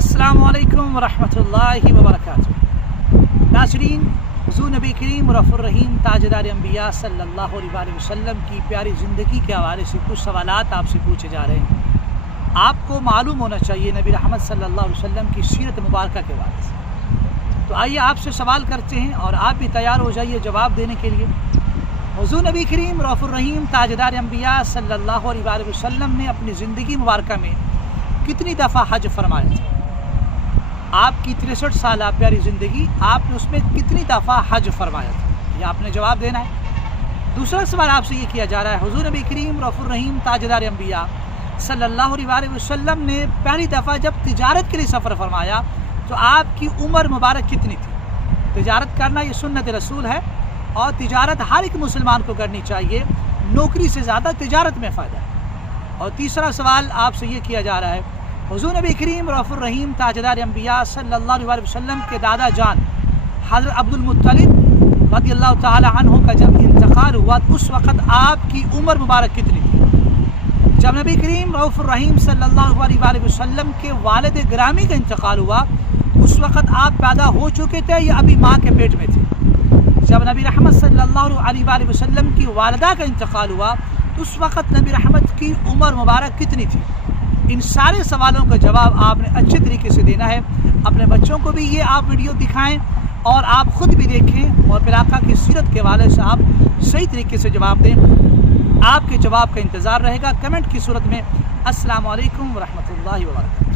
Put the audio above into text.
السلام علیکم ورحمۃ اللہ وبرکاتہ۔ ناظرین، حضور نبی کریم رف الرحیم تاجدار انبیاء صلی اللہ علیہ وسلم کی پیاری زندگی کے حوالے سے کچھ سوالات آپ سے پوچھے جا رہے ہیں۔ آپ کو معلوم ہونا چاہیے نبی رحمت صلی اللہ علیہ وسلم کی سیرت مبارکہ کے حوالے سے۔ تو آئیے آپ سے سوال کرتے ہیں اور آپ بھی تیار ہو جائیے جواب دینے کے لیے۔ حضور نبی کریم رف الرحیم تاجدار انبیاء صلی اللہ علیہ وسلم نے اپنی زندگی مبارکہ میں کتنی دفعہ حج فرمایا تھا؟ آپ کی 63 سالہ پیاری زندگی، آپ نے اس میں کتنی دفعہ حج فرمایا تھا؟ یہ آپ نے جواب دینا ہے۔ دوسرا سوال آپ سے یہ کیا جا رہا ہے، حضور نبی کریم رف الرحیم تاجدار انبیاء صلی اللہ علیہ وسلم نے پہلی دفعہ جب تجارت کے لیے سفر فرمایا تو آپ کی عمر مبارک کتنی تھی؟ تجارت کرنا یہ سنت رسول ہے اور تجارت ہر ایک مسلمان کو کرنی چاہیے، نوکری سے زیادہ تجارت میں فائدہ ہے۔ اور تیسرا سوال آپ سے یہ کیا جا رہا ہے، حضور نبی کریم رف الرحیم تاجدار انبیاء صلی اللہ علیہ وسلم کے دادا جان حضرت عبد المطلب رضی اللہ تعالی عنہ کا جب انتقال ہوا تو اس وقت آپ کی عمر مبارک کتنی تھی؟ جب نبی کریم رف الرحیم صلی اللہ علیہ وسلم کے والد گرامی کا انتقال ہوا اس وقت آپ پیدا ہو چکے تھے یا ابھی ماں کے پیٹ میں تھے؟ جب نبی رحمت صلی اللہ علیہ وسلم کی والدہ کا انتقال ہوا تو اس وقت نبی رحمت کی عمر مبارک کتنی تھی؟ ان سارے سوالوں کا جواب آپ نے اچھے طریقے سے دینا ہے۔ اپنے بچوں کو بھی یہ آپ ویڈیو دکھائیں اور آپ خود بھی دیکھیں اور پھر آقا کی سیرت کے حوالے سے آپ صحیح طریقے سے جواب دیں۔ آپ کے جواب کا انتظار رہے گا کمنٹ کی صورت میں۔ السلام علیکم ورحمۃ اللہ وبرکاتہ۔